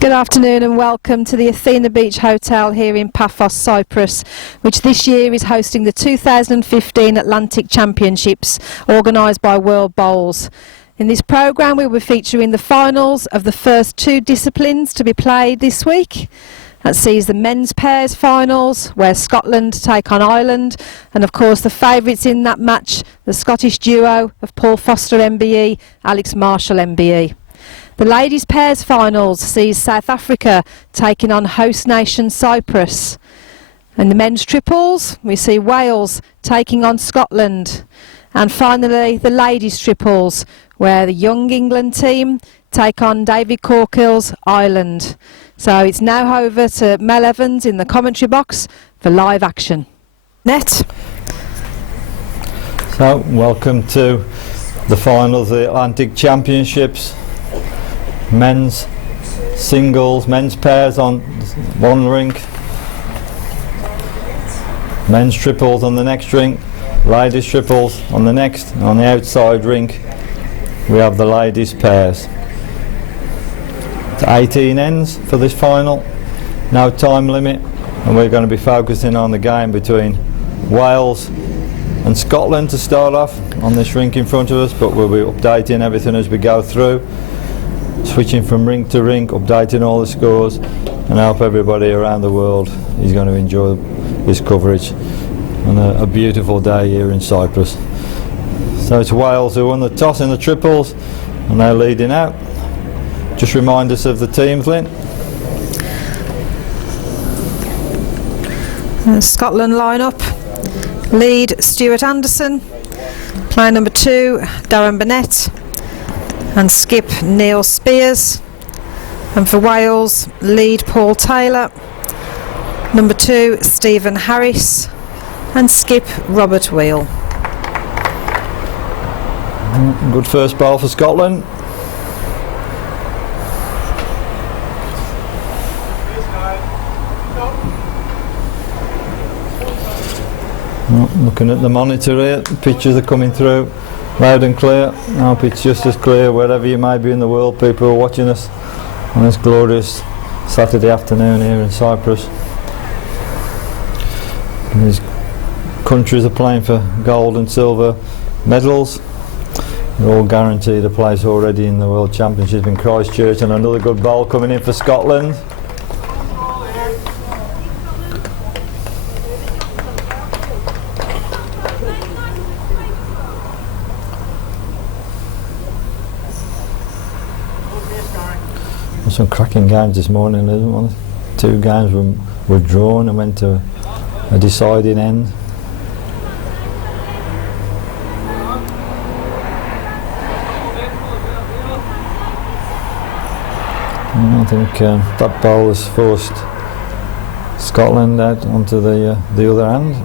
Good afternoon and welcome to the Athena Beach Hotel here in Paphos, Cyprus, which this year is hosting the 2015 Atlantic Championships organised by World Bowls. In this programme we will be featuring the finals of the first two disciplines to be played this week. That sees the men's pairs finals where Scotland take on Ireland, and of course the favourites in that match, the Scottish duo of Paul Foster MBE, Alex Marshall MBE. The ladies' pairs finals sees South Africa taking on host nation Cyprus. In the men's triples, we see Wales taking on Scotland. And finally, the ladies' triples, where the Young England team take on David Corkill's Ireland. So it's now over to Mel Evans in the commentary box for live action. Net. So, welcome to the final of the Atlantic Championships. Men's singles, men's pairs on one rink, men's triples on the next rink, ladies triples on the next. On the outside rink we have the ladies pairs. It's 18 ends for this final, no time limit, and we're going to be focusing on the game between Wales and Scotland to start off on this rink in front of us, but we'll be updating everything as we go through, switching from rink to rink, updating all the scores, and I hope everybody around the world is going to enjoy this coverage on a beautiful day here in Cyprus. So it's Wales who won the toss in the triples and they're leading out. Just remind us of the teams, Lynn. Scotland line-up. Lead Stuart Anderson, player number 2 Darren Burnett, and skip Neil Spears. And for Wales, lead Paul Taylor, number 2 Stephen Harris, and skip Robert Wheel. Good first bowl for Scotland. Looking at the monitor here, the pictures are coming through loud and clear. I hope it's just as clear wherever you may be in the world, people who are watching us on this glorious Saturday afternoon here in Cyprus. And these countries are playing for gold and silver medals. They're all guaranteed a place already in the World Championship in Christchurch, and another good bowl coming in for Scotland. Some cracking games this morning, isn't one? 2 games were drawn and went to a deciding end. And I think that bowl has forced Scotland out onto the other end.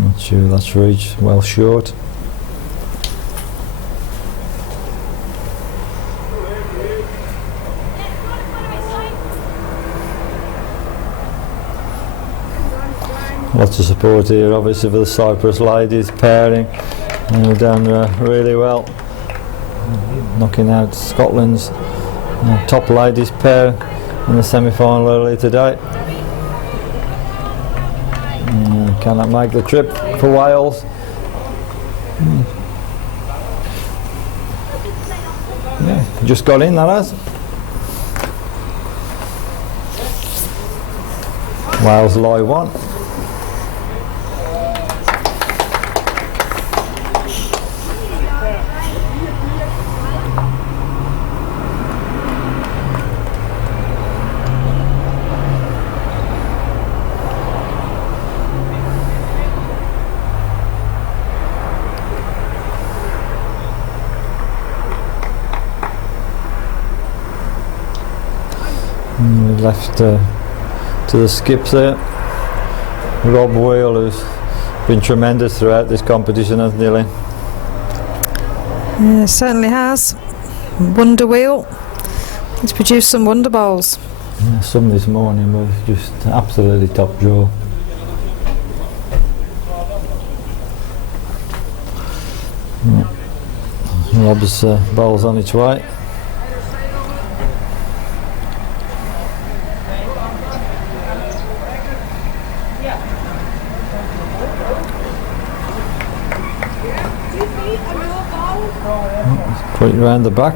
Not sure that's reached, well short. Lots of support here obviously for the Cyprus ladies pairing. They've done really well, knocking out Scotland's top ladies pair in the semi-final earlier today. Cannot make the trip for Wales. Yeah, just got in, that has. Wales lie 1. Left to the skips there. Rob Wheel, who's been tremendous throughout this competition, hasn't he, Lynn? Yeah, certainly has. Wonder Wheel. He's produced some wonder bowls. Yeah, some this morning was just absolutely top draw. Rob's bowl's on its way. Put it round the back.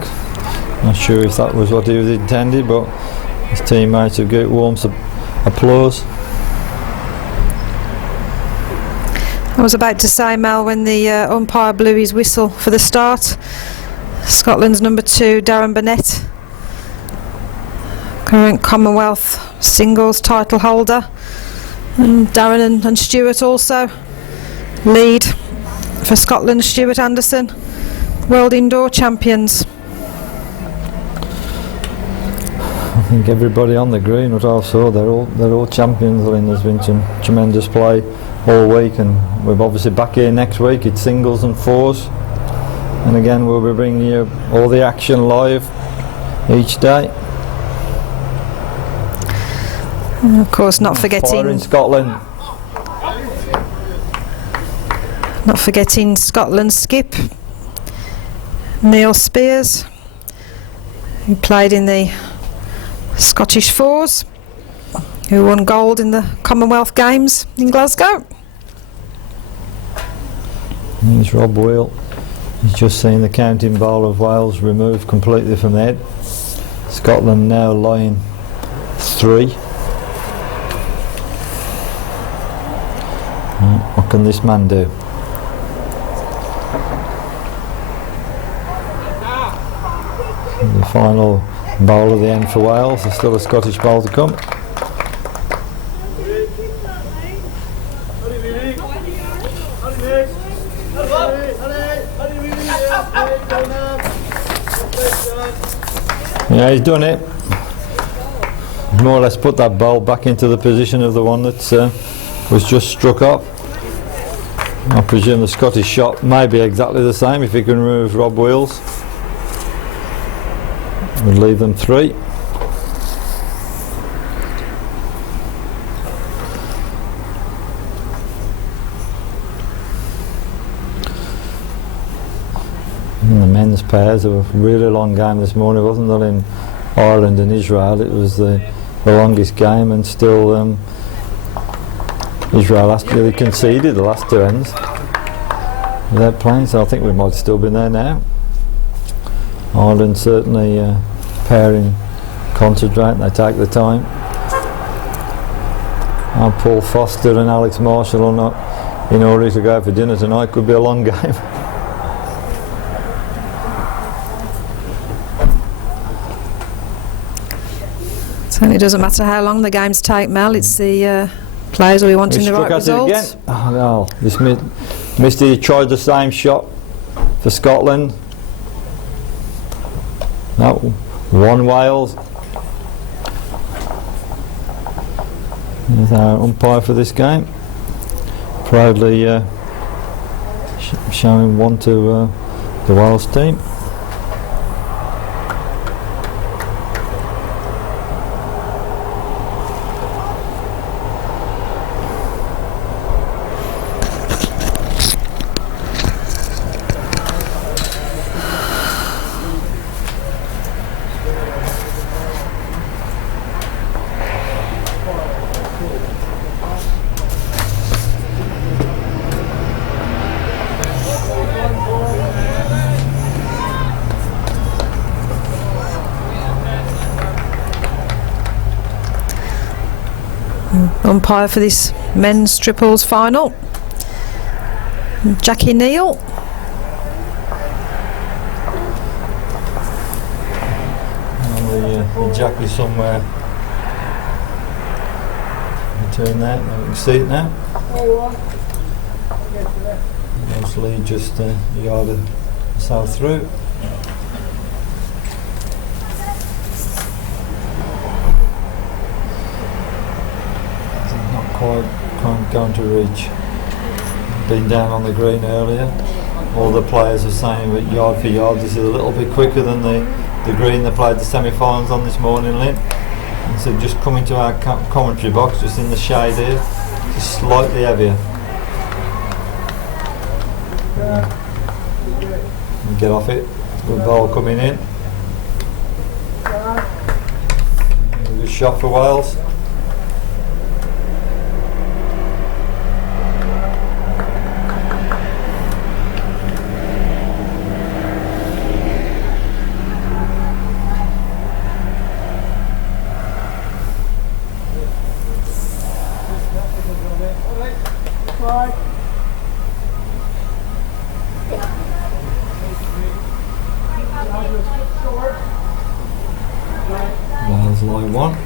Not sure if that was what he was intended, but his teammates have got warm applause. I was about to say, Mel, when the umpire blew his whistle for the start, Scotland's number 2, Darren Burnett, current Commonwealth singles title holder, and Darren and Stuart also lead for Scotland. Stuart Anderson, world indoor champions. I think everybody on the green, what I saw, they're all champions. I mean, there's been some tremendous play all week, and we're obviously back here next week. It's singles and fours, and again we'll be bringing you all the action live each day. And of course, not Fire in forgetting Scotland's skip, Neil Spears, who played in the Scottish Fours, who won gold in the Commonwealth Games in Glasgow. There's Rob Wheel. He's just seen the counting bowl of Wales removed completely from the head. Scotland now lying 3. What can this man do? The final bowl of the end for Wales. There's still a Scottish bowl to come. Yeah, he's done it. More or less put that bowl back into the position of the one that was just struck up. I presume the Scottish shot may be exactly the same if he can remove Rob Wheels. Would leave them 3. And the men's pairs, a really long game this morning, wasn't it? In Ireland and Israel, it was the longest game, and still Israel actually conceded the last 2 ends without playing, so I think we might still be there now. Ireland certainly pairing, concentrate, they take the time. And Paul Foster and Alex Marshall are not in order to go for dinner tonight. Could be a long game. Certainly doesn't matter how long the games take, Mel. It's the players who are wanting the right result. Again. Oh no, this Misty tried the same shot for Scotland. No, 1 Wales. There's our umpire for this game. Proudly showing 1 to the Wales team. Umpire for this men's triples final, Jackie Neal. The Jackie somewhere between that, you can see it now. Mostly just a yard or so through. Quite going to reach. Been down on the green earlier. All the players are saying that yard for yard this is a little bit quicker than the green they played the semi-finals on this morning, Lynn. And so just coming to our commentary box, just in the shade here, just slightly heavier. get off it. Good ball coming in. Good shot for Wales. Wales line one.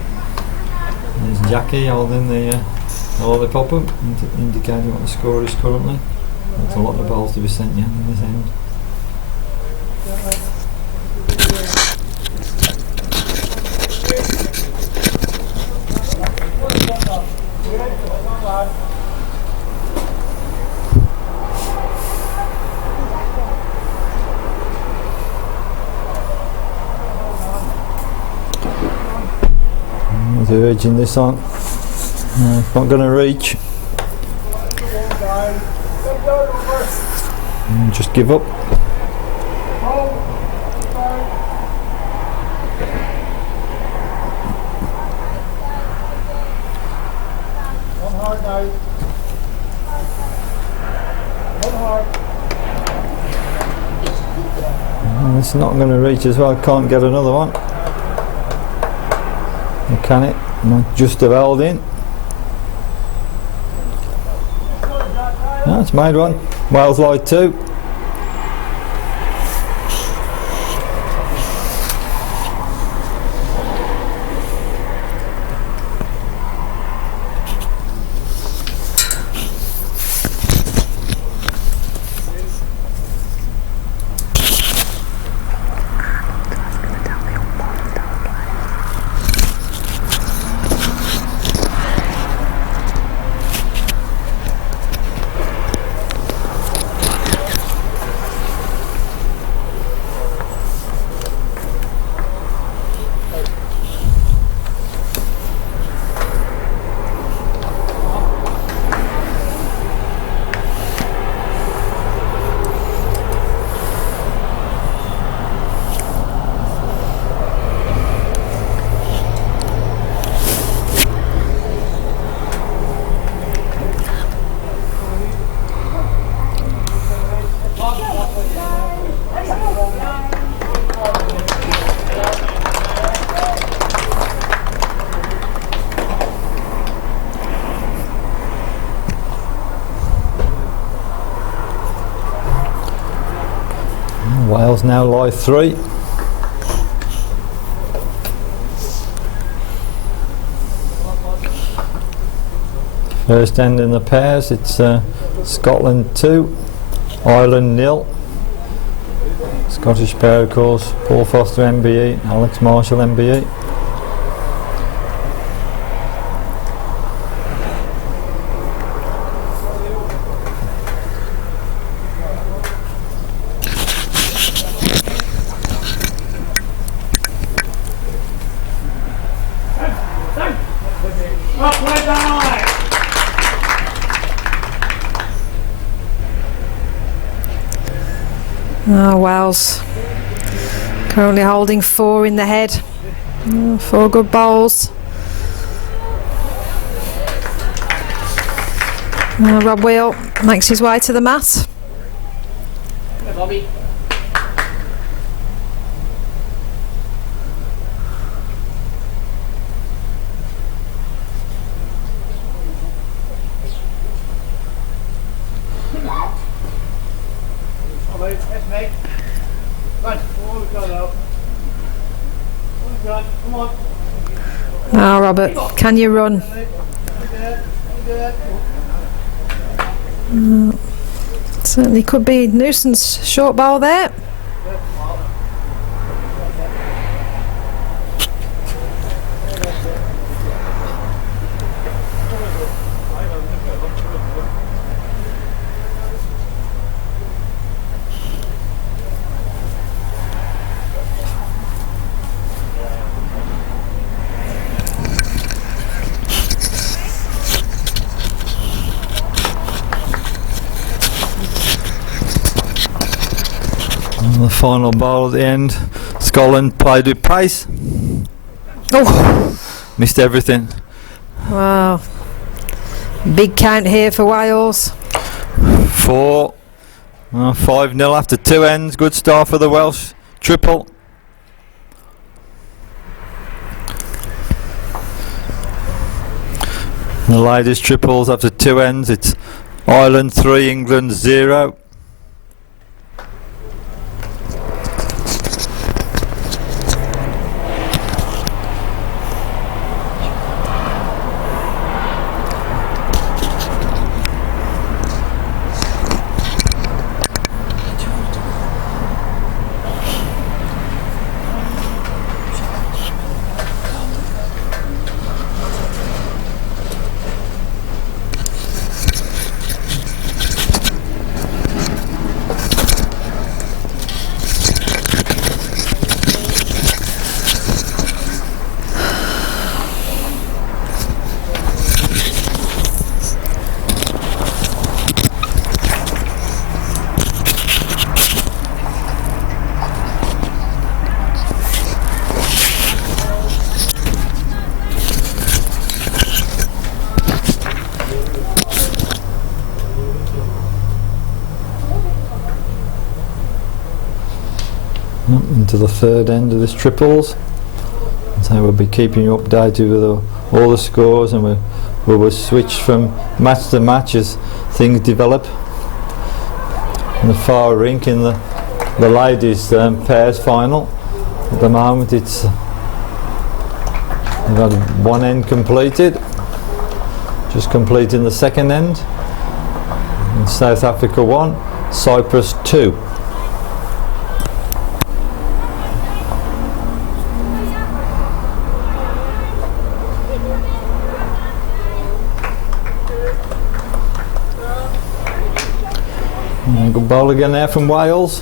There's Jackie holding the lollipop up, indicating what the score is currently. That's a lot of balls to be sent yet in this end. They're urging this on. It's not going to reach. Just give up. It's not going to reach as well. Can't get another one. Can it? Just have held in. No, it's made one. Wales line two. Wales now lie three. First end in the pairs, it's Scotland 2, Ireland 0. Scottish pair of course, Paul Foster MBE, Alex Marshall MBE. Wales currently holding 4 in the head. 4 good bowls. Rob Wheel makes his way to the mat. Bobby. Now, Robert, can you run? Certainly could be nuisance short bowl there. And the final bowl at the end. Scotland played with pace. Oh, Missed everything. wow. Big count here for Wales. 4. 5-0 after 2 ends. Good start for the Welsh. Triple. The ladies triples after 2 ends. It's Ireland 3, England 0. Into the third end of this triples, so we'll be keeping you updated with all the scores, and we will switch from match to match as things develop. In the far rink in the ladies pairs final, at the moment it's we've had one end completed, just completing the second end. In South Africa 1, Cyprus 2. Good bowl again there from Wales.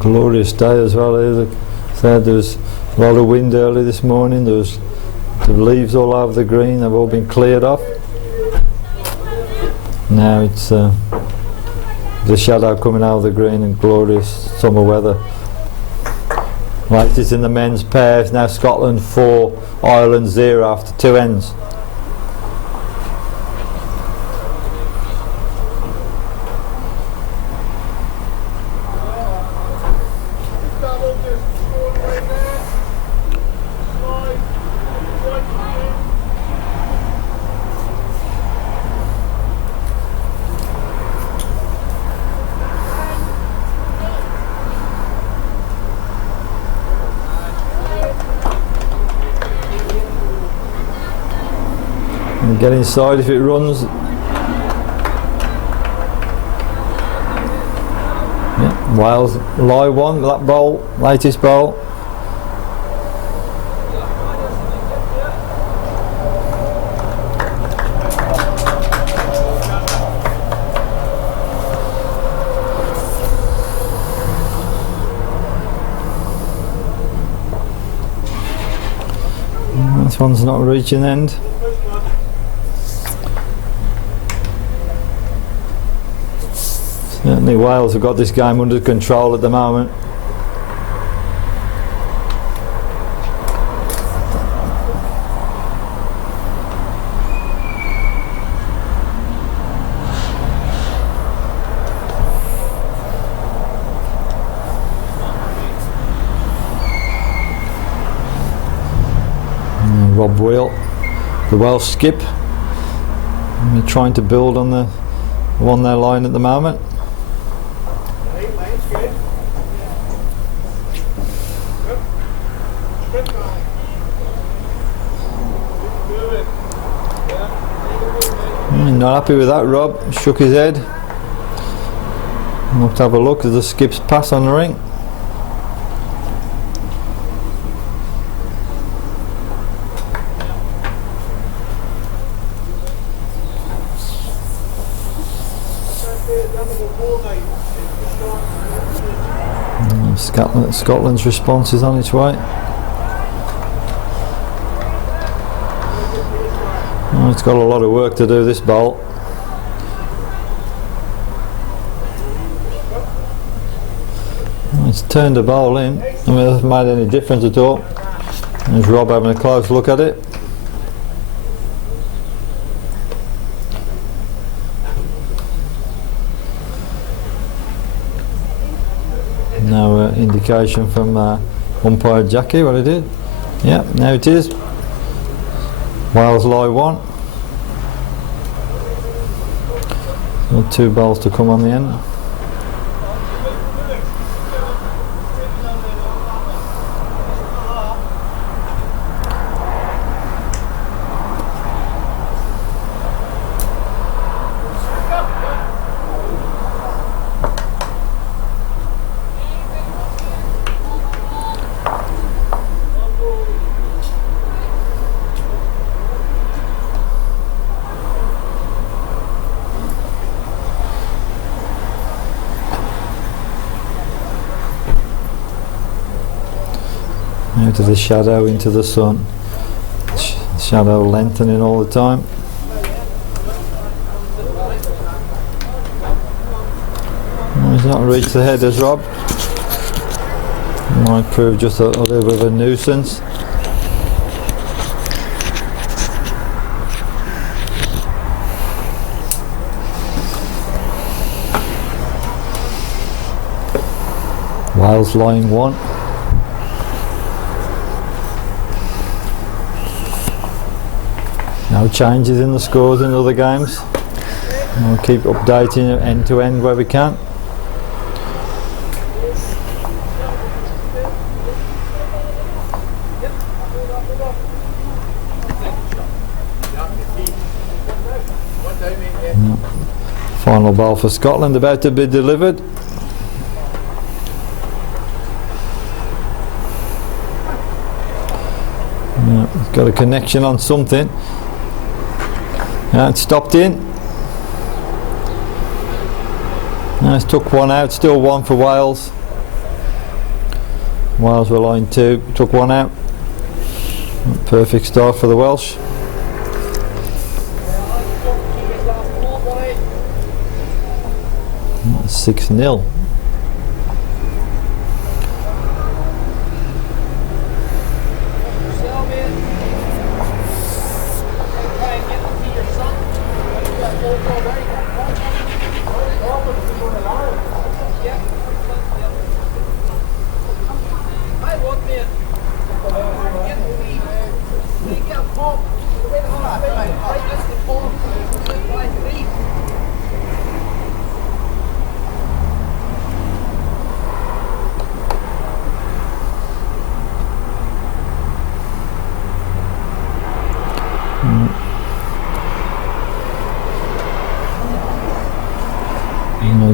Glorious day as well here. There was a lot of wind early this morning. There was the leaves all over the green. They've all been cleared off. Now it's the shadow coming out of the green and glorious summer weather. Like this in the men's pairs. Now Scotland 4, Ireland 0 after 2 ends. And get inside if it runs. Yeah, Wales live one, that bowl, latest bowl. This one's not reaching end. Certainly Wales have got this game under control at the moment. Rob Wheel, the Welsh skip. They're trying to build on the one their line at the moment. Not happy with that, Rob. Shook his head. Let's have a look at the skip's pass on the ring. Scotland's response is on its way. Oh, it's got a lot of work to do, this bowl. It's turned the bowl in. I mean, it hasn't made any difference at all. There's Rob having a close look at it. No indication from umpire Jackie what it is. Yeah, now it is. Wales lie 1. So 2 bowls to come on the end. Out of the shadow into the sun. Shadow lengthening all the time. Well, he's not reached the headers, Rob. Might prove just a little bit of a nuisance. Wales lying 1. No changes in the scores in other games. We'll keep updating end to end where we can. Final ball for Scotland about to be delivered. It's got a connection on something. It's stopped in. It's took 1 out, still 1 for Wales. Wales were line 2, took 1 out. Perfect start for the Welsh. That's 6-0.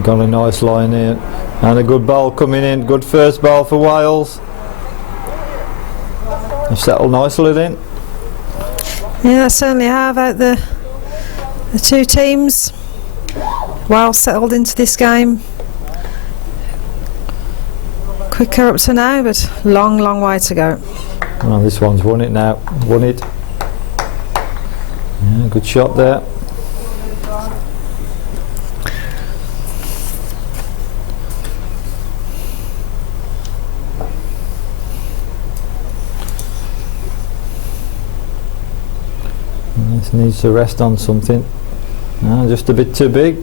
Got a nice line here and a good ball coming in. Good first ball for Wales. They've settled nicely in. Yeah, certainly have. Out the 2 teams, Wales settled into this game quicker up to now, but long way to go. Well, this one's won it now. Won it. Yeah, good shot there. This needs to rest on something. Just a bit too big.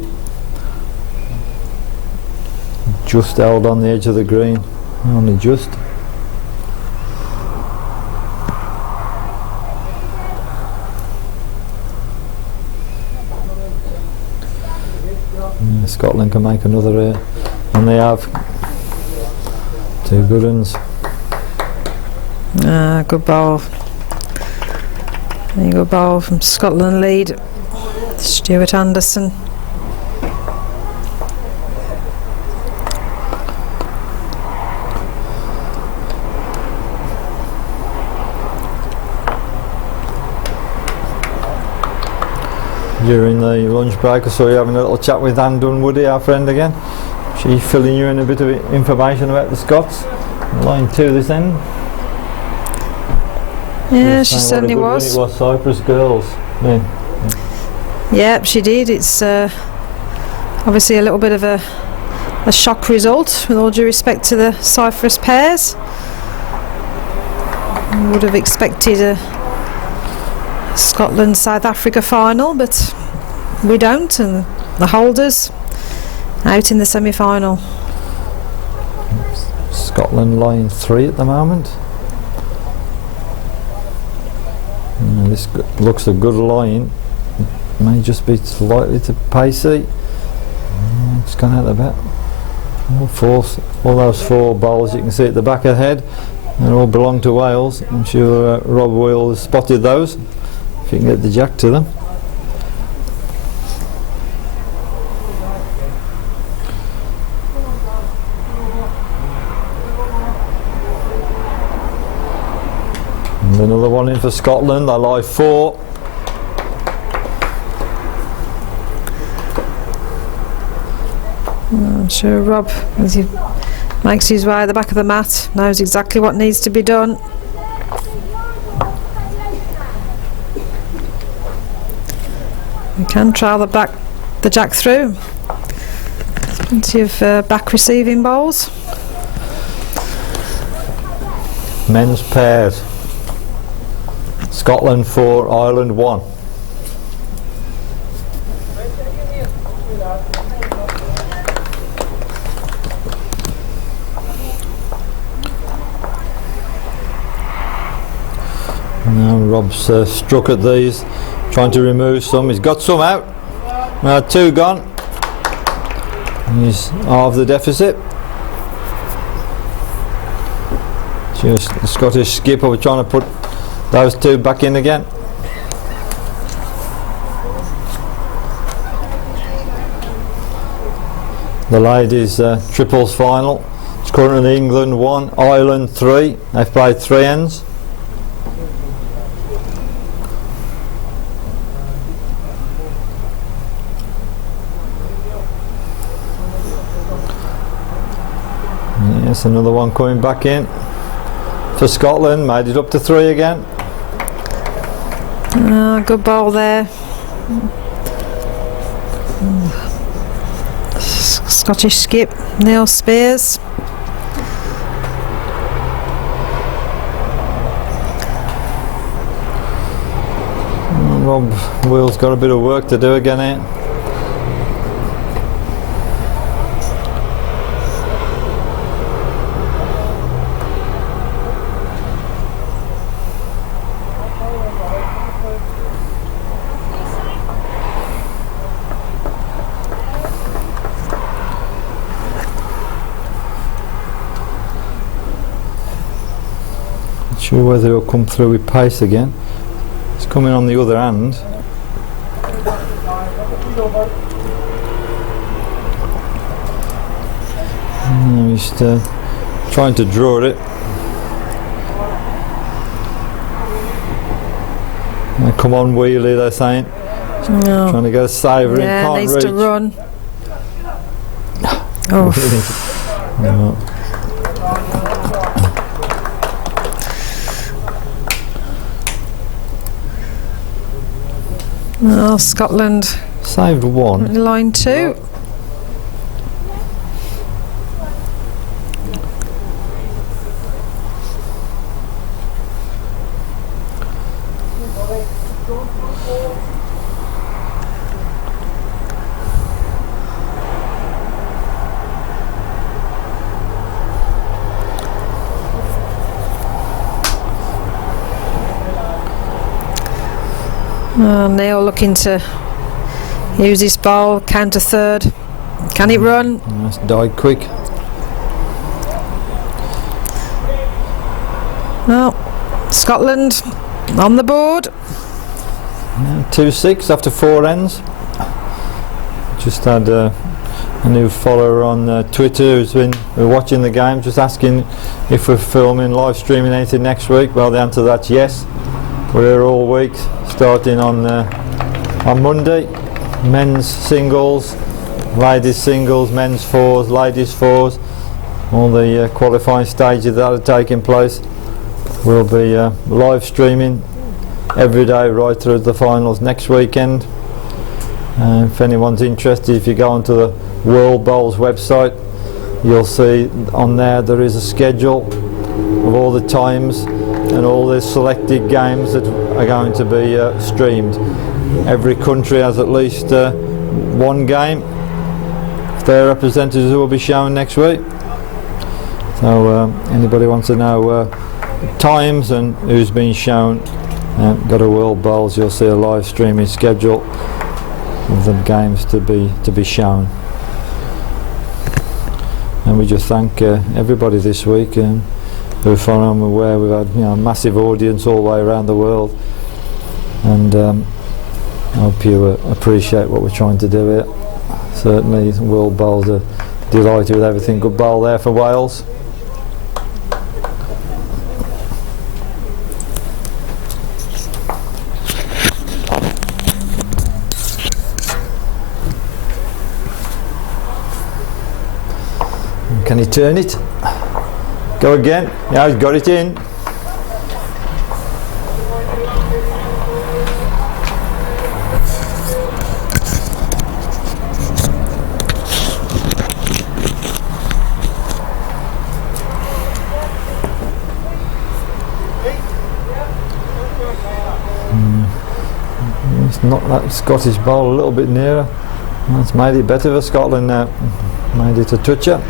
Just held on the edge of the green. Only just. Scotland can make another and they have. 2 good ones. Good ball. There you go, ball from Scotland lead. Stuart Anderson. during the lunch break. I saw you having a little chat with Anne Dunwoody, our friend again. She filling you in a bit of information about the Scots. Line 2 this end. Yeah, she certainly was. It was Cyprus girls. Yeah. Yeah, she did. It's obviously a little bit of a shock result, with all due respect to the Cyprus pairs. Would have expected a Scotland-South Africa final, but we don't, and the holders out in the semi-final. Scotland line 3 at the moment. This looks a good line. It may just be slightly too pacey. It's gone out the back. All those 4 bowls you can see at the back of the head, they all belong to Wales. I'm sure Rob Will has spotted those, if you can get the jack to them. And another one in for Scotland. They lie 4. I'm sure Rob, as he makes his way at the back of the mat, knows exactly what needs to be done. We can trail the jack through. There's plenty of back receiving bowls. Men's pairs. Scotland 4, Ireland 1. Now Rob's struck at these, trying to remove some. He's got some out. Now 2 gone. He's half the deficit. Just the Scottish skipper was trying to put those 2 back in again. The ladies' triples final. It's currently England 1, Ireland 3. They've played 3 ends. Yes, another one coming back in for Scotland. Made it up to 3 again. Good bowl there. Scottish skip Neil Spears. Rob Will's got a bit of work to do again here. Sure whether he'll come through with pace again. He's coming on the other hand. He's trying to draw it. Come on, Wheelie, they're saying. No. Trying to get a saver in, can't needs reach. to run. No. Oh, Scotland saved 1. line 2. Neil looking to use his bowl, counter 3rd. Can it run? That's died quick. Well, Scotland on the board. 2-6 after 4 ends. Just had a new follower on Twitter who's been watching the game, just asking if we're filming, live streaming anything next week. Well, the answer to that's yes. We're here all week, starting on On Monday, men's singles, ladies singles, men's fours, ladies fours, all the qualifying stages that are taking place. We'll be live streaming every day right through the finals next weekend. If anyone's interested, if you go onto the World Bowls website, you'll see on there is a schedule of all the times and all the selected games that are going to be streamed. Every country has at least one game. Their representatives will be shown next week. So anybody wants to know times and who's been shown, go to World Bowls, you'll see a live streaming schedule of the games to be shown. And we just thank everybody this week who I'm aware we've had a massive audience all the way around the world, and I hope you appreciate what we're trying to do here. Certainly World Bowls are delighted with everything. Good bowl there for Wales. Can he turn it? Go again. Yeah, he's got it in. It's knocked that Scottish bowl a little bit nearer. That's made it better for Scotland now. Made it a toucher.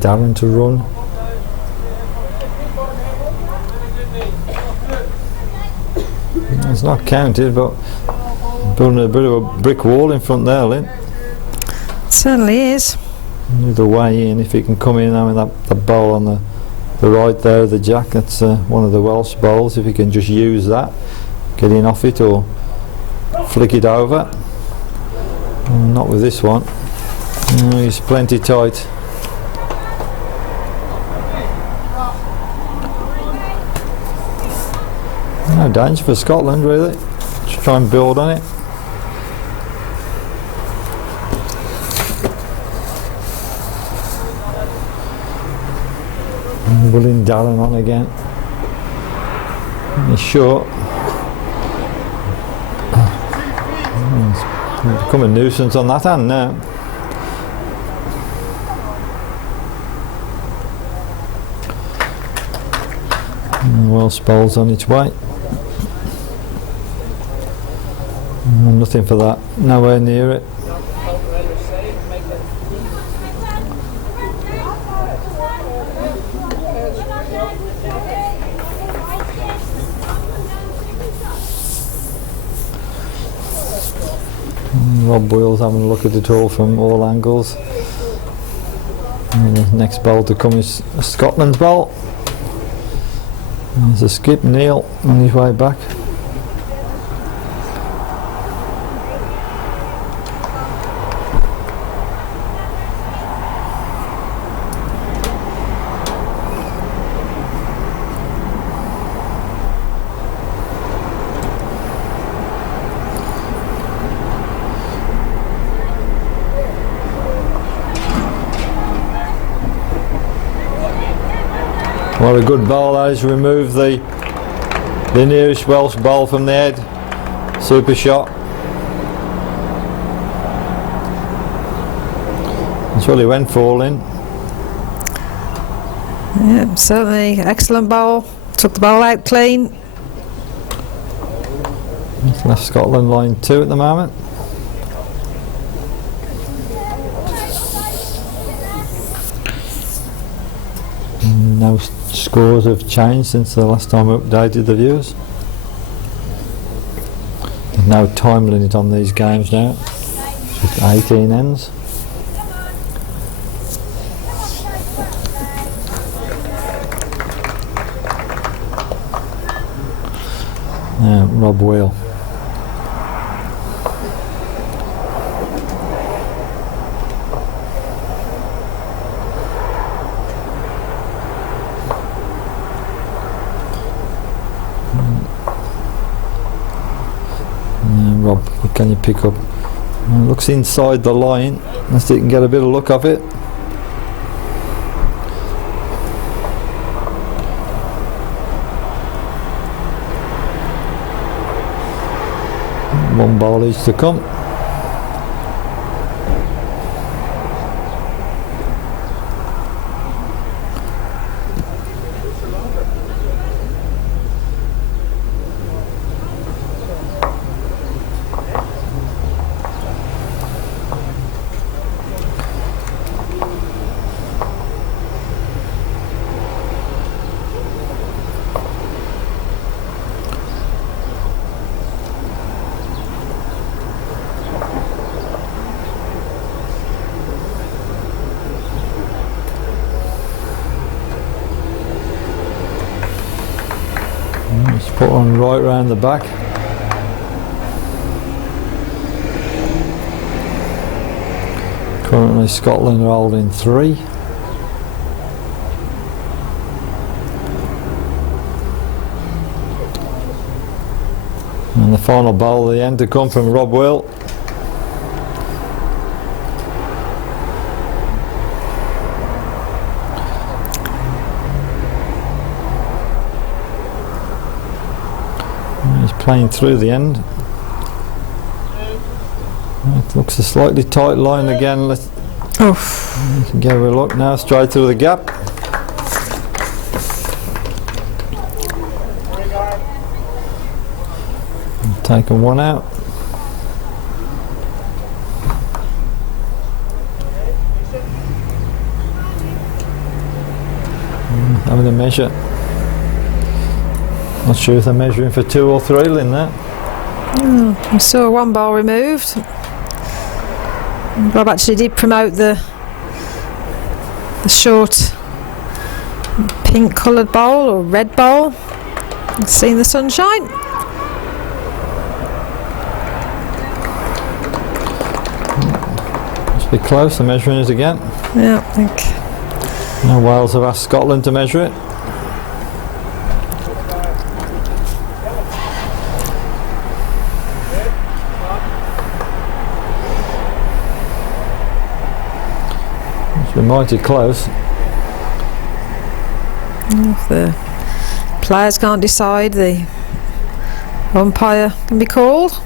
Darren to run. It's not counted, but building a bit of a brick wall in front there, Lynn. Certainly is. The way in, if he can come in now with that bowl on the right there of the jack, that's one of the Welsh bowls. If he can just use that, get in off it or flick it over. Not with this one. He's plenty tight. No danger for Scotland really. Just try and build on it. And Willing Darren on again. He's short. It's become a nuisance on that hand now. And Welsh bowl's on its way. Nothing for that, nowhere near it. Rob Boyle's having a look at it all from all angles. And the next bowl to come is Scotland's bowl. There's a skip, Neil, on his way back. What a good bowl that is. Remove the nearest Welsh bowl from the head. Super shot. That's what he went for, Lynn. Yeah, certainly excellent bowl. Took the bowl out clean. It's left Scotland line 2 at the moment. No scores have changed since the last time we updated the viewers. There's no time limit on these games now. It's just 18 ends. Rob Wheel. Rob, what can you pick up? It looks inside the line. Let's see if you can get a bit of look of it. One ball each to come. Just put one right round the back. Currently Scotland are holding 3. And the final bowl at the end to come from Rob Will. He's playing through the end. It looks a slightly tight line again. You can give it a look now, straight through the gap. Taking one out. Having a measure. Not sure if they're measuring for 2 or 3 in that. I saw one ball removed. Rob actually did promote the short pink coloured bowl or red bowl. Seen the sunshine. Must be close, they're measuring it again. Yeah, I think. Now Wales have asked Scotland to measure it. It's been mighty close. If the players can't decide, the umpire can be called.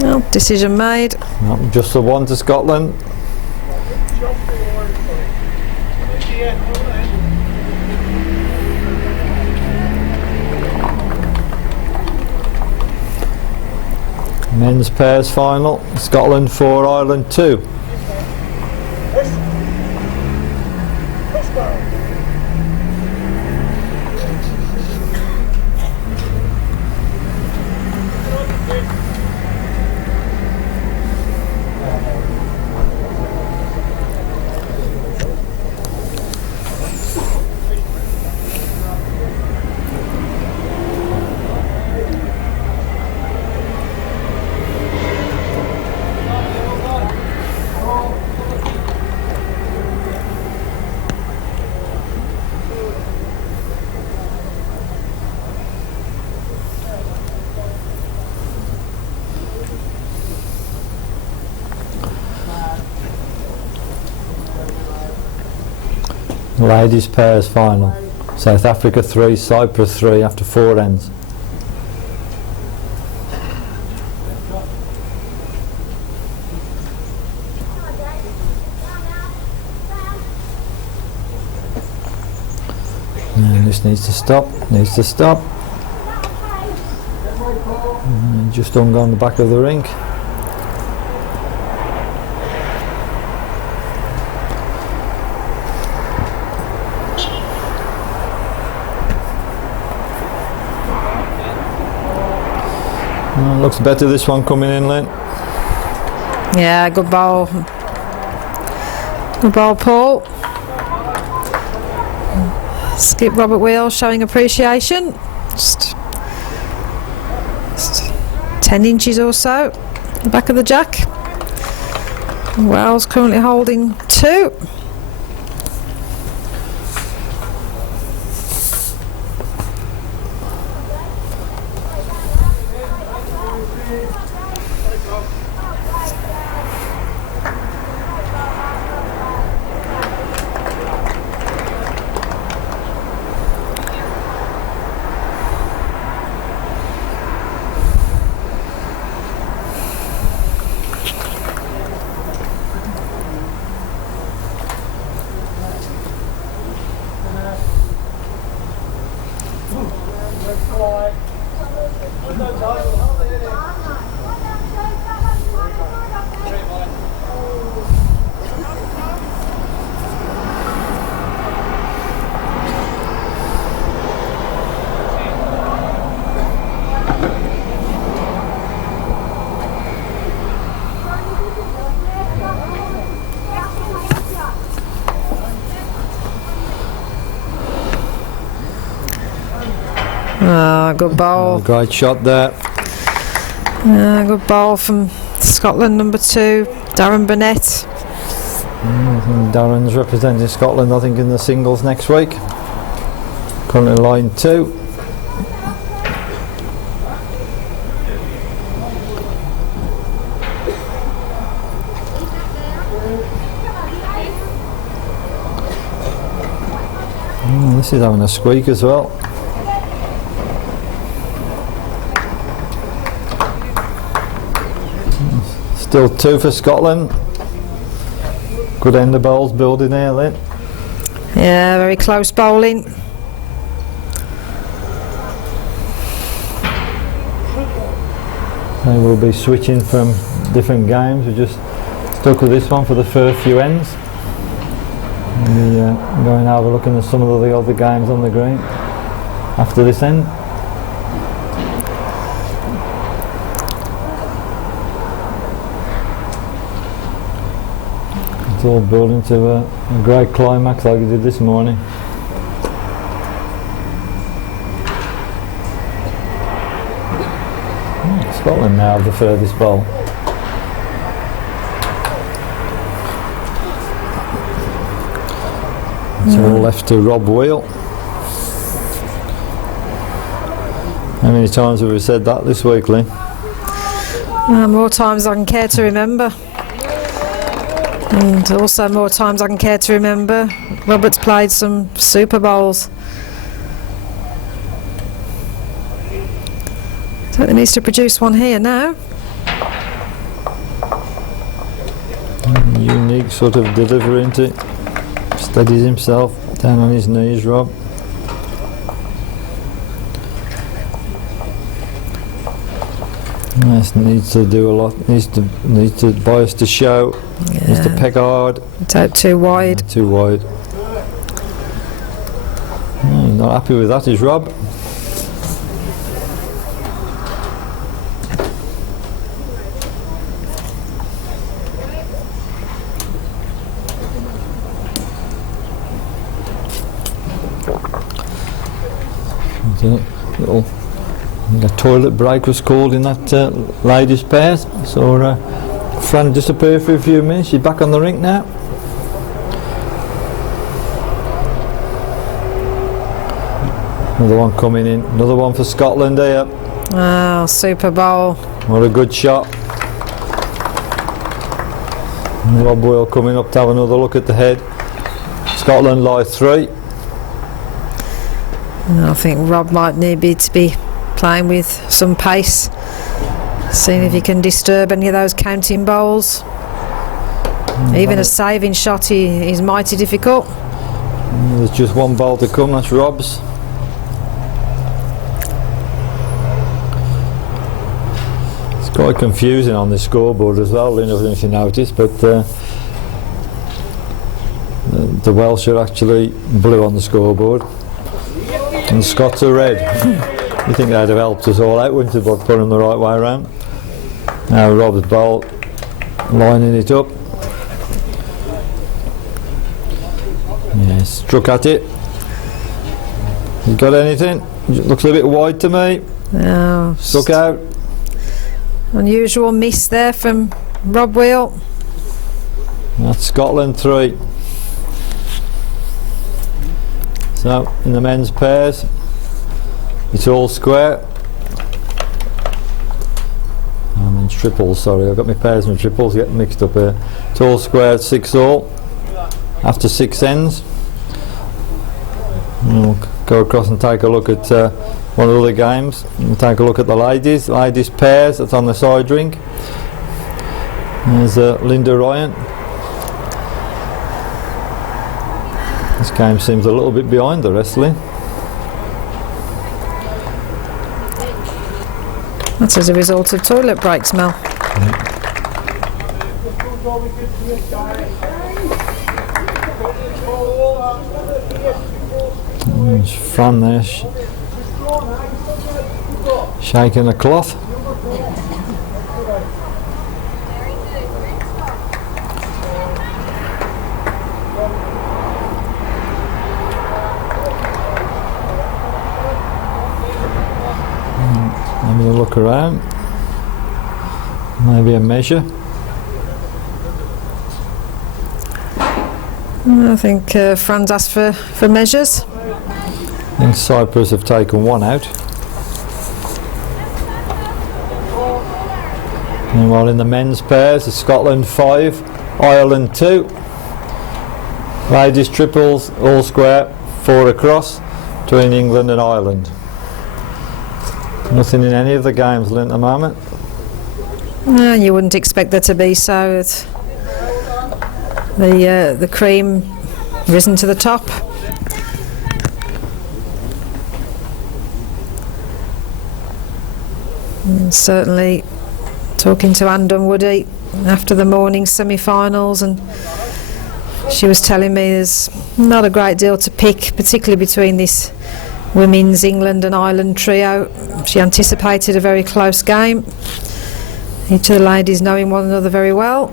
Well, decision made. No, just the one to Scotland. Men's pairs final, Scotland 4, Ireland 2. Ladies pairs final, South Africa 3, Cyprus 3 after 4 ends. And this needs to stop, And just hung on the back of the rink. Looks better this one coming in, Lynn. Yeah, good ball. Good ball, Paul. Skip Robert Wheel showing appreciation. Just 10 inches or so. The back of the jack. Wells currently holding 2. Good bowl. Great shot there. Good bowl from Scotland, number 2, Darren Burnett. Darren's representing Scotland, I think, in the singles next week. Currently line 2. This is having a squeak as well. Still 2 for Scotland. Good end of bowls building there, Lynn. Yeah, very close bowling. They will be switching from different games. We're just stuck with this one for the first few ends. We'll go and have a look at some of the other games on the green after this end. It's all building to a great climax like it did this morning. Scotland now have the furthest bowl. It's all left to Rob Wheel. How many times have we said that this week, Lynn? More times I can care to remember. And also more times I can care to remember. Robert's played some Super Bowls. So he needs to produce one here now. Unique sort of delivery, isn't it? Steadies himself down on his knees, Rob. Yes, needs to do a lot. Needs to bias to show. Yeah. Needs to peg hard. It's out too wide. Too wide. Not happy with that, is Rob. The toilet break was called in that ladies' pairs. So Fran disappeared for a few minutes. She's back on the rink now. Another one coming in. Another one for Scotland here. Oh, Super Bowl. What a good shot. Rob Wheel coming up to have another look at the head. Scotland lie 3. I think Rob might need to be playing with some pace, seeing if he can disturb any of those counting bowls. Even a saving shot is mighty difficult. There's just one bowl to come, that's Rob's. It's quite confusing on the scoreboard as well, Lynn, I don't know if you noticed, but the Welsh are actually blue on the scoreboard and the Scots are red. You think that'd have helped us all out, wouldn't it, by putting them the right way around? Now Rob's bowl lining it up. Yeah, struck at it. You got anything? It looks a bit wide to me. Oh, Stuck out. unusual miss there from Rob Wheel. That's Scotland 3. So in the men's pairs, it's all square. And triples, sorry, I've got my pairs and triples getting mixed up here. It's all square, 6 all, after 6 ends. We'll go across and take a look at one of the other games. We'll take a look at the ladies pairs that's on the side ring. There's Linda Ryan. This game seems a little bit behind the wrestling. That's as a result of toilet breaks, Mel. There's Fran there shaking the cloth. Having a look around, maybe a measure. I think Fran's asked for measures. I think Cyprus have taken one out. And while in the men's pairs, it's Scotland 5, Ireland 2. Ladies triples, all square, 4 across, between England and Ireland. Nothing in any of the games, Lynn, at the moment. No, you wouldn't expect there to be so. The cream risen to the top. And certainly talking to Anne Dunwoody after the morning semi-finals, and she was telling me there's not a great deal to pick, particularly between this women's England and Ireland trio. She anticipated a very close game, each of the ladies knowing one another very well.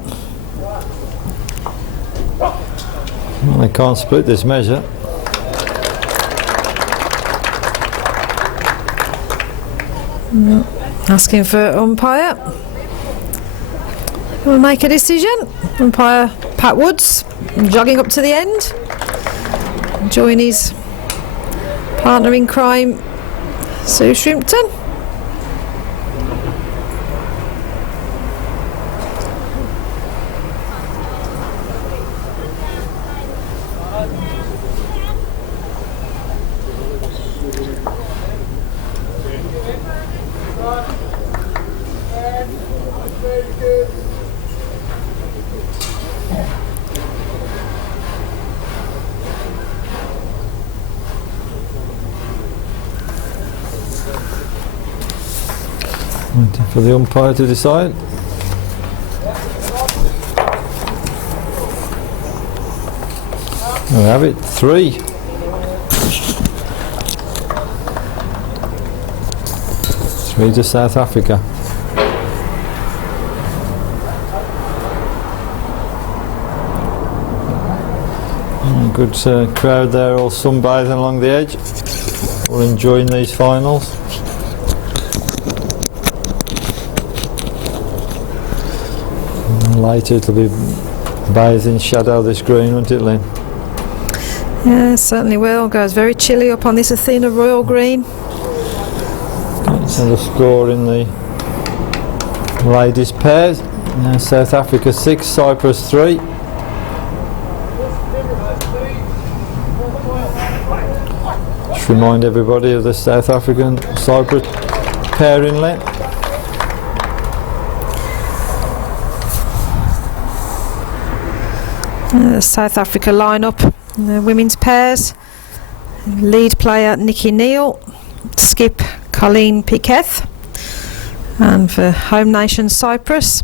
Well, they can't split this measure. Asking for umpire. We'll make a decision. Umpire Pat Woods jogging up to the end. Join his partner in crime, Sue Shrimpton. Waiting for the umpire to decide. We have it, 3. 3 to South Africa. Good crowd there, all sunbathing along the edge, all enjoying these finals. Later it'll be bathed in shadow this green, won't it, Lynn? Yeah, it certainly will. Goes very chilly up on this Athena Royal green. So the score in the ladies pairs. Now South Africa 6, Cyprus 3. Just remind everybody of the South African Cyprus pair inlet. South Africa lineup, the women's pairs. Lead player Nikki Neal, skip Colleen Piquet, and for home nation Cyprus,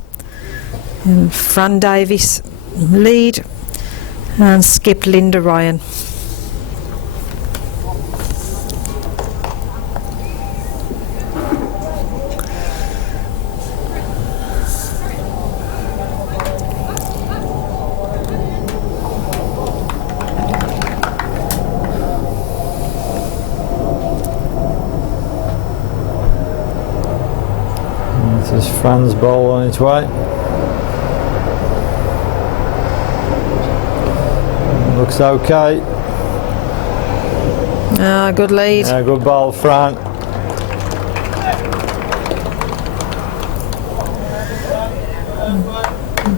and Fran Davis lead, and skip Linda Ryan. This is Fran's ball on its way. Looks okay. Good lead. Yeah, good ball, Fran.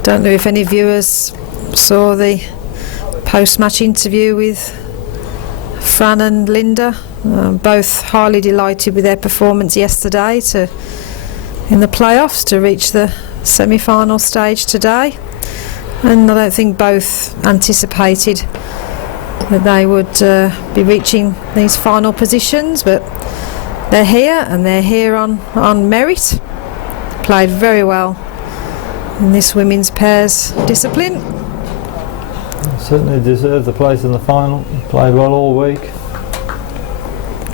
Don't know if any viewers saw the post-match interview with Fran and Linda. Both highly delighted with their performance yesterday in the playoffs to reach the semi-final stage today. And I don't think both anticipated that they would be reaching these final positions, but they're here, and they're here on merit. Played very well in this women's pairs discipline. Certainly deserved the place in the final. Played well all week.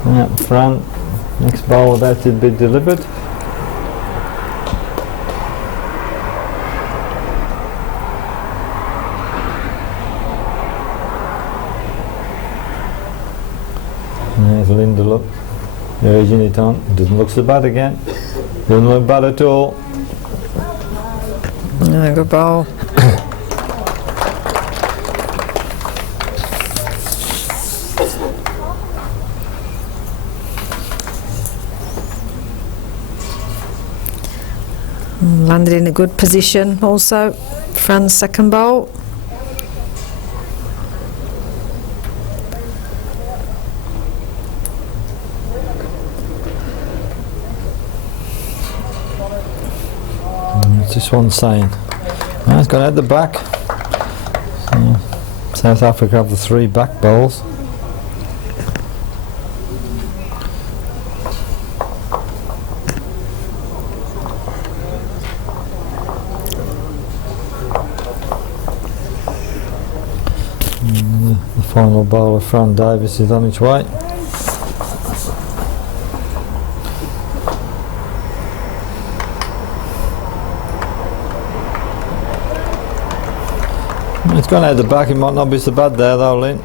Yeah, Fran, next ball about to be delivered. There's Linda, look, urging it on. Doesn't look so bad again. Doesn't look bad at all. Good ball. Landed in a good position also. Fran's second ball. What's this one saying? Oh, it's gone out the back. So, South Africa have the 3 back bowls. The final bowl of Fran Davis is on its way. It's gone out the back. It might not be so bad there though, Lynn.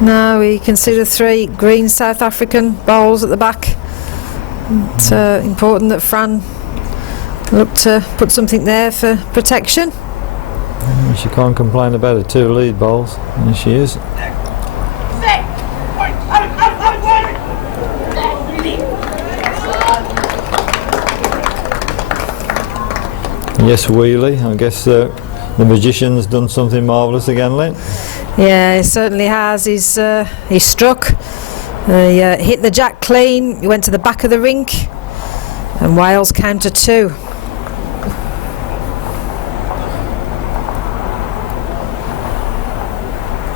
No, we can see the 3 green South African bowls at the back. It's important that Fran looked to put something there for protection. She can't complain about the 2 lead bowls, and she is. Yes, Wheelie. I guess the magician's done something marvellous again, Lynn. Yeah, he certainly has. He struck. He hit the jack clean. He went to the back of the rink, and Wales came to 2.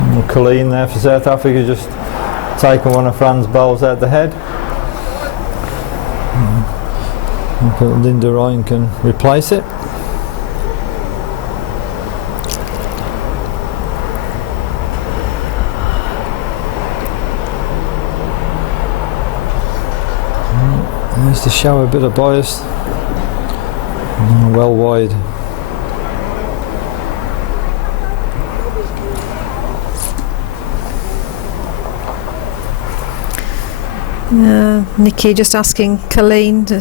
And Colleen there for South Africa, just taking one of Fran's bowls out the head. Linda Ryan can replace it. Nice to show a bit of bias. Well wide. Nikki just asking Colleen to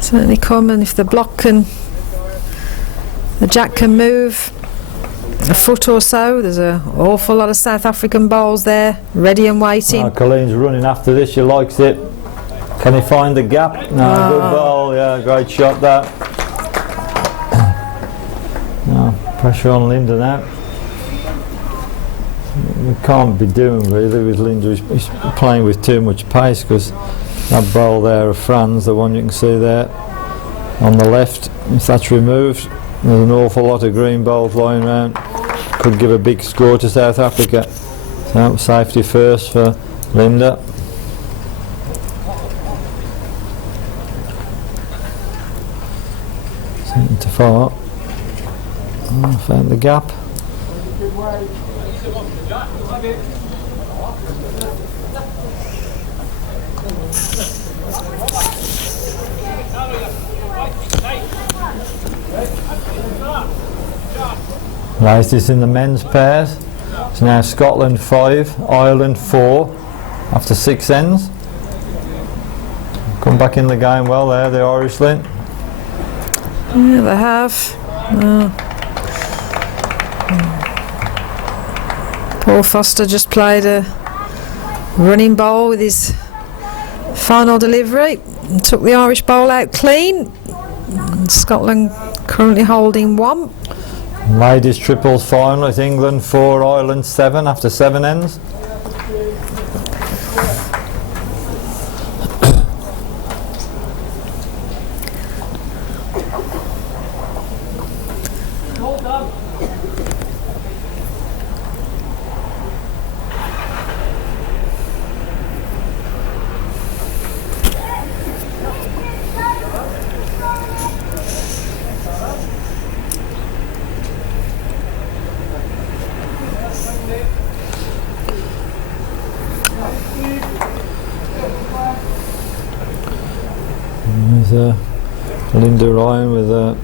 certainly come, and if the jack can move a foot or so. There's an awful lot of South African bowls there, ready and waiting. Colleen's running after this, she likes it. Can he find the gap? No, good ball, yeah, great shot that. No, pressure on Linda now. We can't be doing really with Linda, he's playing with too much pace, because that bowl there of Fran's, the one you can see there on the left, if that's removed, there's an awful lot of green bowls lying around. Could give a big score to South Africa. So safety first for Linda. Sent it to far. Oh, found the gap. Right, this in the men's pairs. It's now Scotland 5, Ireland 4 after 6 ends. come back in the game well there, the Irish Lynn. Yeah, they have. Paul Foster just played a running bowl with his final delivery and took the Irish bowl out clean. Scotland currently holding 1. Ladies triples final, it's England 4, Ireland 7 after 7 ends. Hold on. There's Linda Ryan with the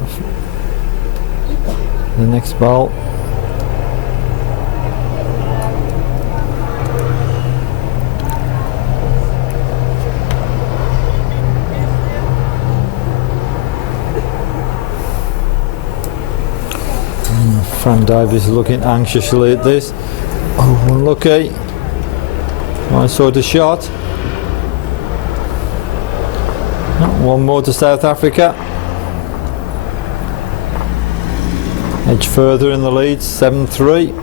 next bowl. Fran Davies looking anxiously at this. Oh, unlucky. I saw the shot. One more to South Africa. Edge further in the lead, 7-3.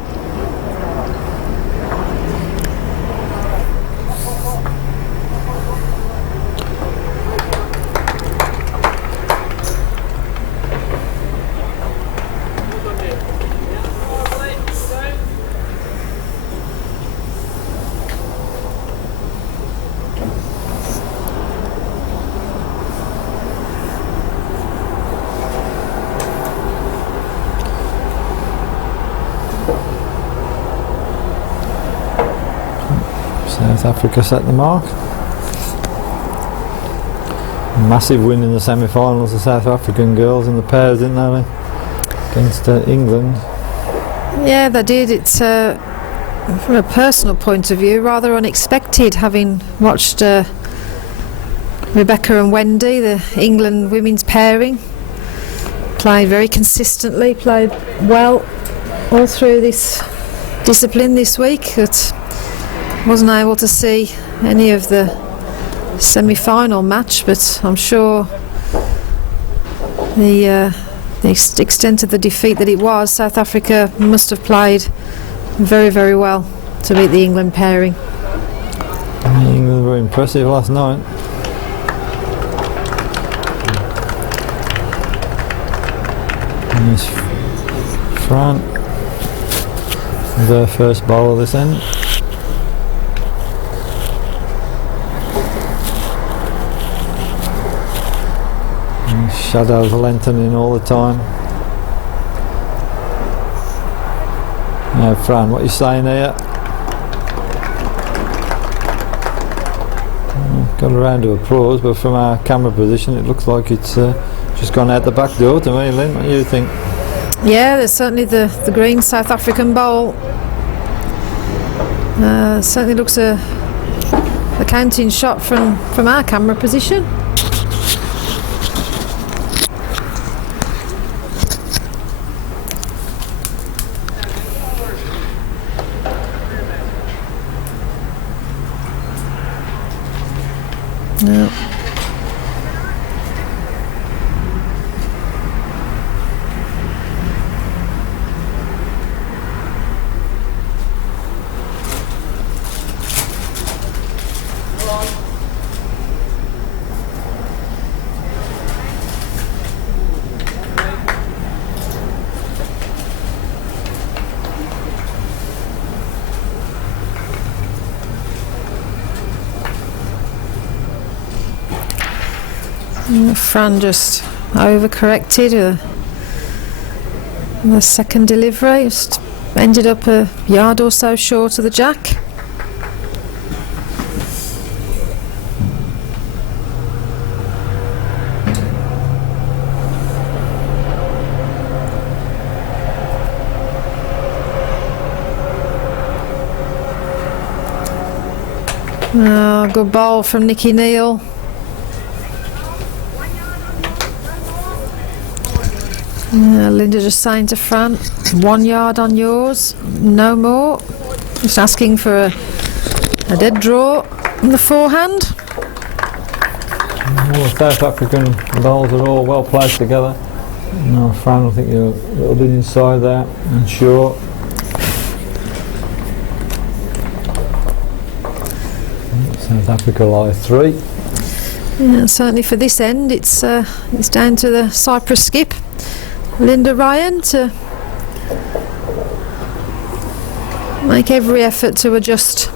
South Africa set the mark. Massive win in the semi-finals, the South African girls in the pairs, didn't they? Against England. Yeah, they did. It's from a personal point of view rather unexpected, having watched Rebecca and Wendy, the England women's pairing, played very consistently, played well all through this discipline this week. But wasn't able to see any of the semi-final match, but I'm sure the extent of the defeat that it was, South Africa must have played very, very well to beat the England pairing. England were impressive last night. There's Fran, their first bowl of this end. Shadows lengthening all the time. Now, Fran, what are you saying here? Got a round of applause, but from our camera position, it looks like it's just gone out the back door to me. Lynn, what do you think? Yeah, there's certainly the green South African bowl. Certainly looks a counting shot from our camera position. No. Fran just overcorrected the second delivery, just ended up a yard or so short of the jack. Oh, good ball from Nikki Neal. Linda just saying to Fran, 1 yard on yours, no more. Just asking for a dead draw in the forehand. All the South African bowls are all well placed together. No, Fran, I think you're a little bit inside there and short. South Africa lie 3. Yeah, certainly for this end, it's down to the Cyprus skip, Linda Ryan, to make every effort to adjust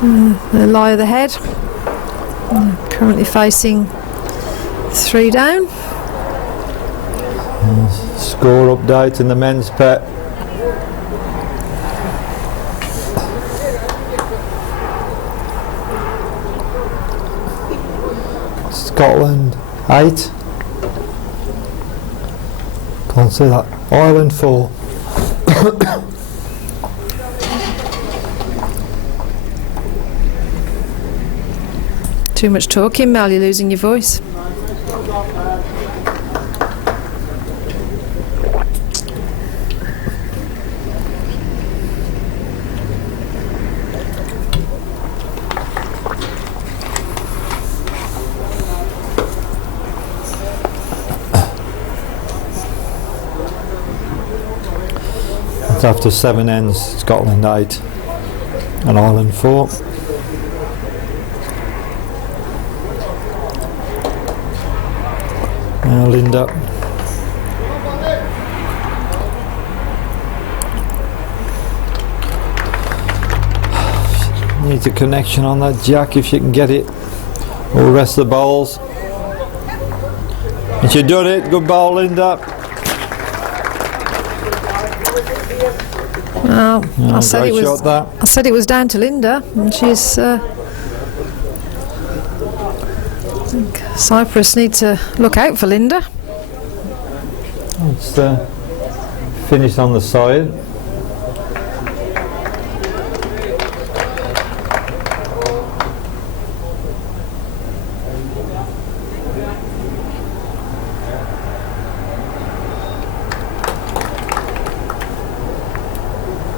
the lie of the head. Currently facing 3 down. Score update in the men's pet. Scotland 8. Can't see that. Ireland 4. Too much talking, Mel, you're losing your voice. It's after 7 ends, Scotland 8 and Ireland 4. Now Linda. Needs a connection on that jack if she can get it. All the rest of the bowls. And she done it. Good bowl, Linda. Well, Yeah, I said great shot, that. I said it was down to Linda, and she's. I think Cyprus need to look out for Linda. It's finished on the side.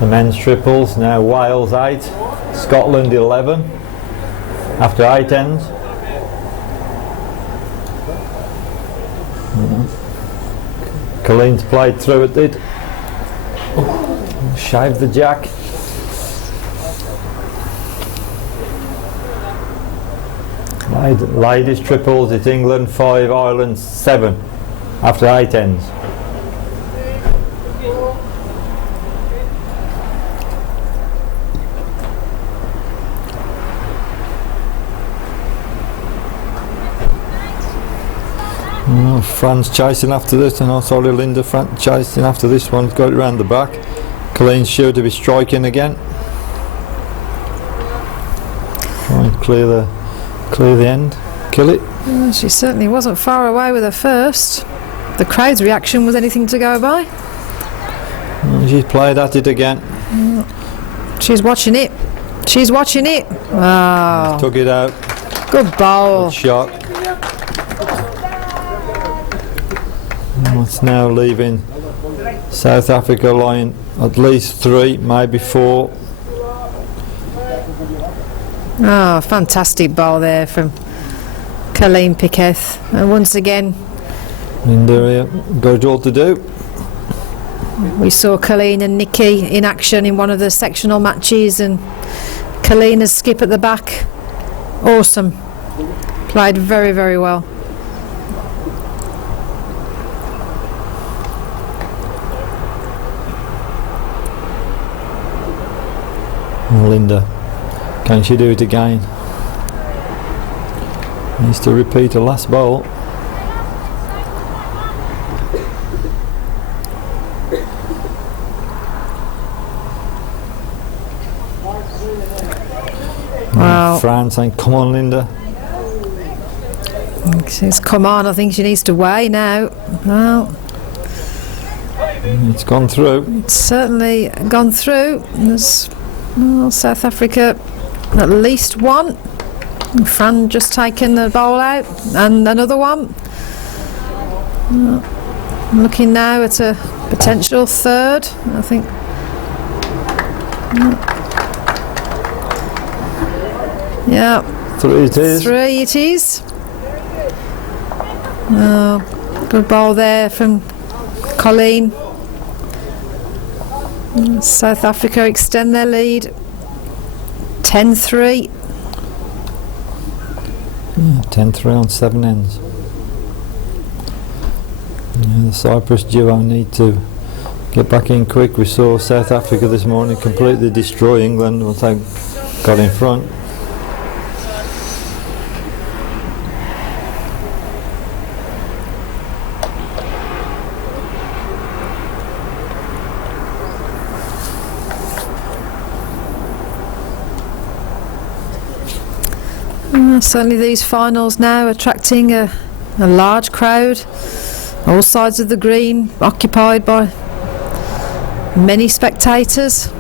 The men's triples, now Wales 8, Scotland 11, after 8 ends. Colleen's played through it, did. Shaved the jack. Ladies triples, it's England 5, Ireland 7, after 8 ends. Fran's chasing after this, and sorry Linda, Fran chasing after this one, got it round the back. Colleen's sure to be striking again. Try and clear the end, kill it. Well, she certainly wasn't far away with her first. The crowd's reaction was anything to go by. And she's played at it again. She's watching it. She's watching it. Wow. Took it out. Good bowl. Good shot. It's now leaving South Africa line at least 3, maybe 4. Oh, fantastic bowl there from Colleen Picketh. And once again, Linda got it all to do. we saw Colleen and Nikki in action in one of the sectional matches, and Colleen as skip at the back. Awesome. Played very, very well. Linda, can she do it again? Needs to repeat her last bowl. Wow. Fran saying, come on Linda. She says, come on, I think she needs to weigh now. Well, It's gone through. it's certainly gone through. There's South Africa at least one. Fran just taken the bowl out, and another one. I'm looking now at a potential third, I think. Yeah. 3 it is. 3 it is. Oh, good ball there from Colleen. South Africa extend their lead. 10-3. 10-3 on 7 ends. The Cyprus duo need to get back in quick. We saw South Africa this morning completely destroy England once they got in front. Certainly these finals now attracting a large crowd. All sides of the green occupied by many spectators.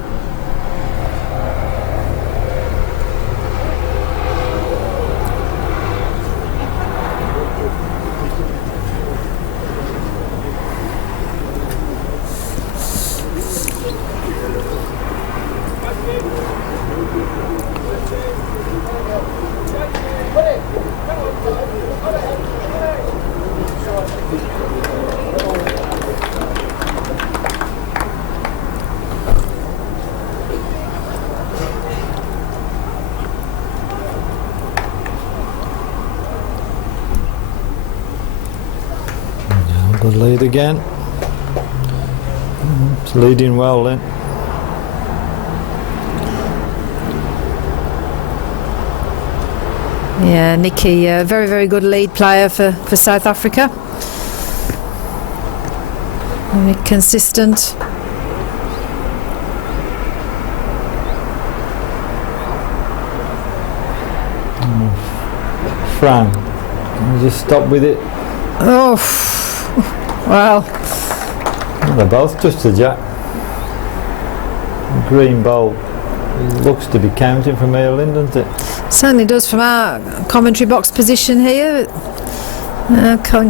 The lead again. It's leading well then. Yeah, Nikki, a very, very good lead player for South Africa. Very consistent. Fran, can you just stop with it? Oh, well. Well, they're both touched the jack. The green ball looks to be counting from Ireland, doesn't it? Certainly does from our commentary box position here.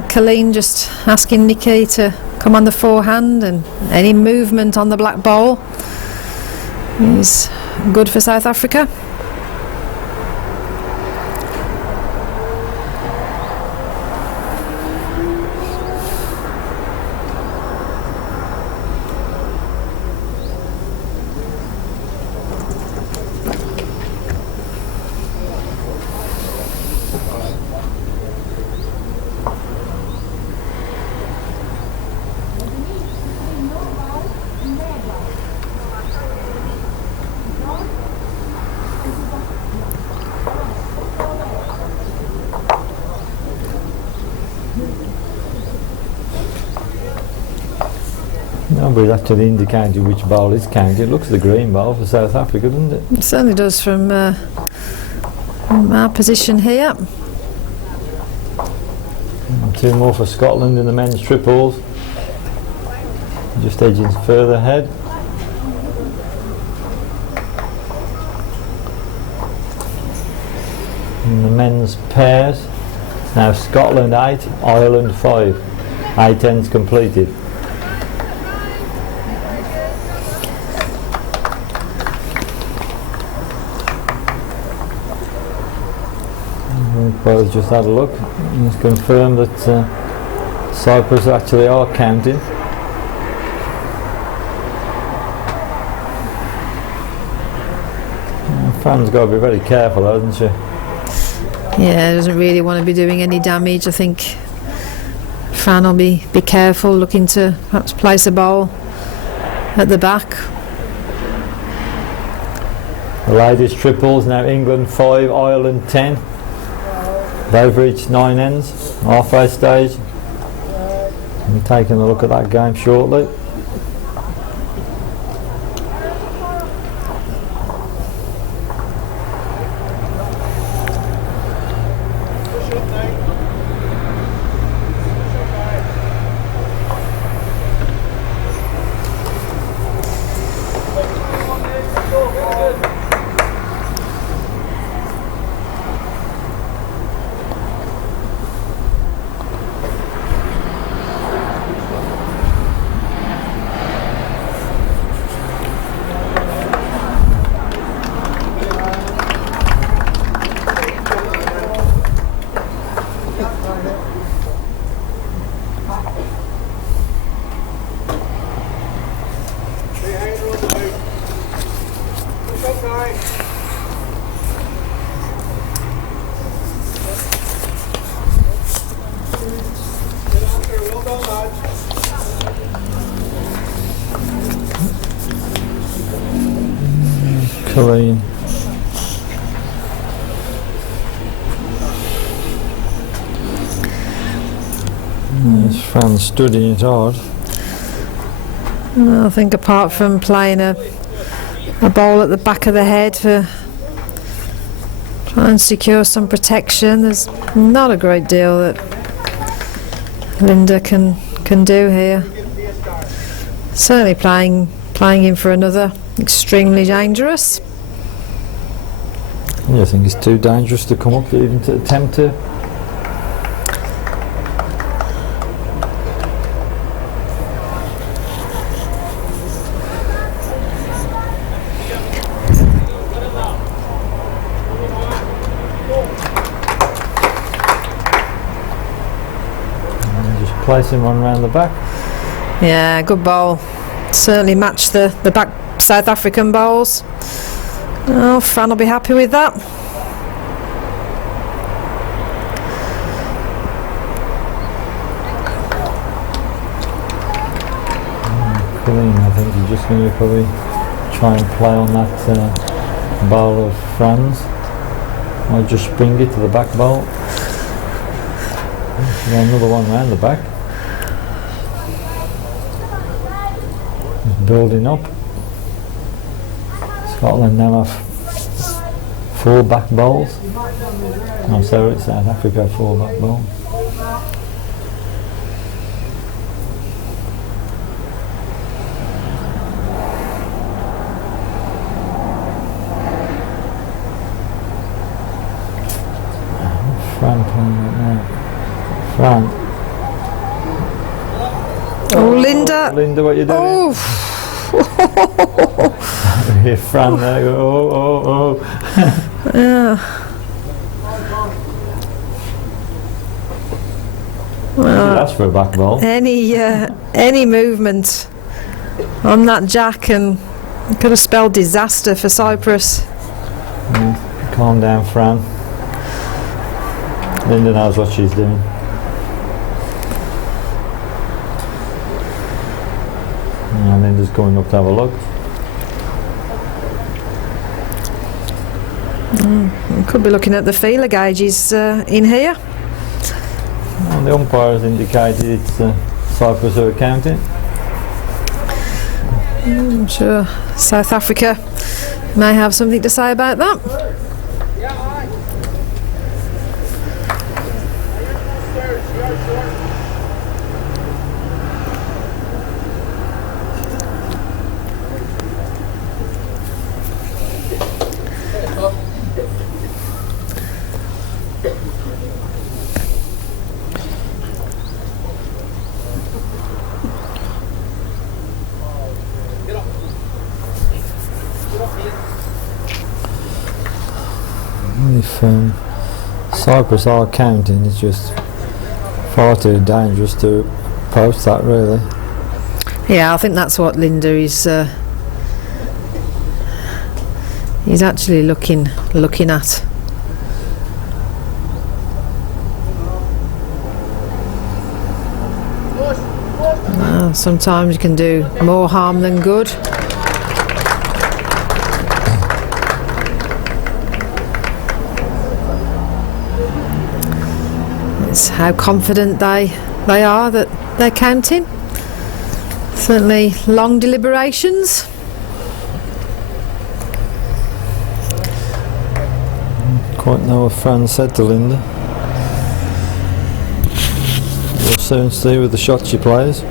Colleen just asking Nikki to come on the forehand, and any movement on the black ball is good for South Africa. Nobody's actually indicated which ball is counted. It looks the green ball for South Africa, doesn't it? It certainly does from our position here. And 2 more for Scotland in the men's triples. Just edging further ahead. In the men's pairs, now Scotland 8, Ireland 5. 8 ends completed. Both just had a look and it's confirmed that Cyprus actually are counting. Fran's got to be very careful though, hasn't she? Yeah, doesn't really want to be doing any damage. I think Fran will be careful, looking to perhaps place a ball at the back. The ladies triples, now England 5, Ireland 10. They've reached 9 ends, halfway stage. We'll be taking a look at that game shortly. Colleen. There's Fran studying it hard. I think apart from playing a ball at the back of the head for trying to secure some protection, there's not a great deal that Linda can do here. Certainly playing in for another extremely dangerous. Yeah, I think it's too dangerous to come up to even to attempt to. And just placing one around the back. Yeah, good bowl. Certainly matched the back South African bowls. Oh, Fran will be happy with that. Colleen, I think you're just going to probably try and play on that bowl of Fran's. I'll just spring it to the back bowl. Another one round the back. Building up. Scotland now have 4 back bowls. Oh, sorry, it's South Africa 4 back bowls. Fran playing it now. Fran. Oh, Linda. Linda, what you doing? Oh. Hear Fran there go, oh. Yeah. That's for a back ball. Any movement on that jack and could have spelled disaster for Cyprus. Calm down, Fran. Linda knows what she's doing. And Linda's going up to have a look. Could be looking at the feeler gauges in here. And the umpire has indicated it's Cyprus who are counting. I'm sure South Africa may have something to say about that. If Cyprus are counting, it's just far too dangerous to post that, really. Yeah, I think that's what Linda is actually looking at. Sometimes you can do more harm than good. It's how confident they are that they're counting. Certainly long deliberations. Quite know what Fran said to Linda. We'll soon see with the shot she plays.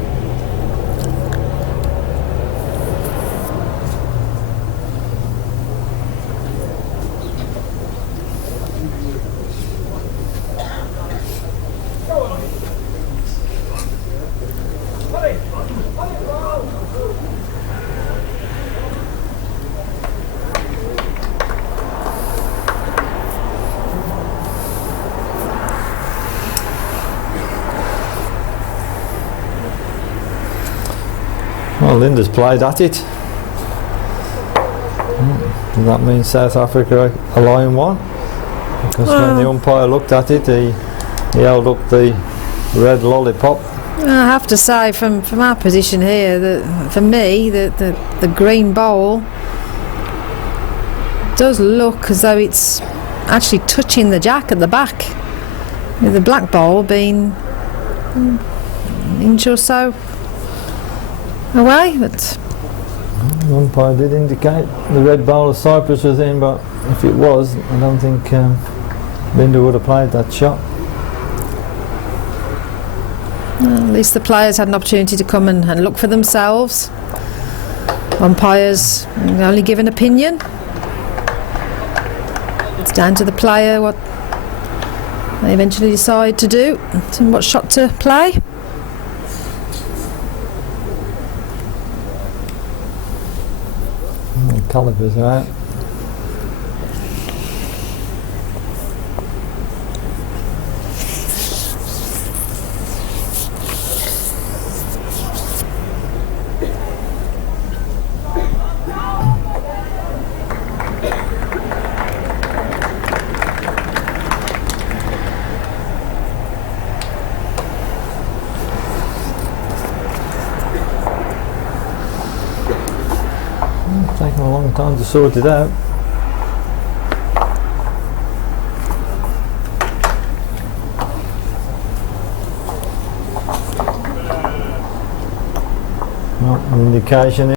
Well, Linda's played at it. Does that mean South Africa are lying one? Because when the umpire looked at it, he held up the red lollipop. I have to say, from our position here, that for me, the green bowl It does look as though it's actually touching the jack at the back, with the black bowl being an inch or so away, but The umpire did indicate the red bowl of Cyprus was in, but if it was, I don't think Linda would have played that shot. at least the players had an opportunity to come and look for themselves. Umpires only give an opinion. It's down to the player what they eventually decide to do and what shot to play. The calipers are out. Taking a long time to sort it out. Well, an indication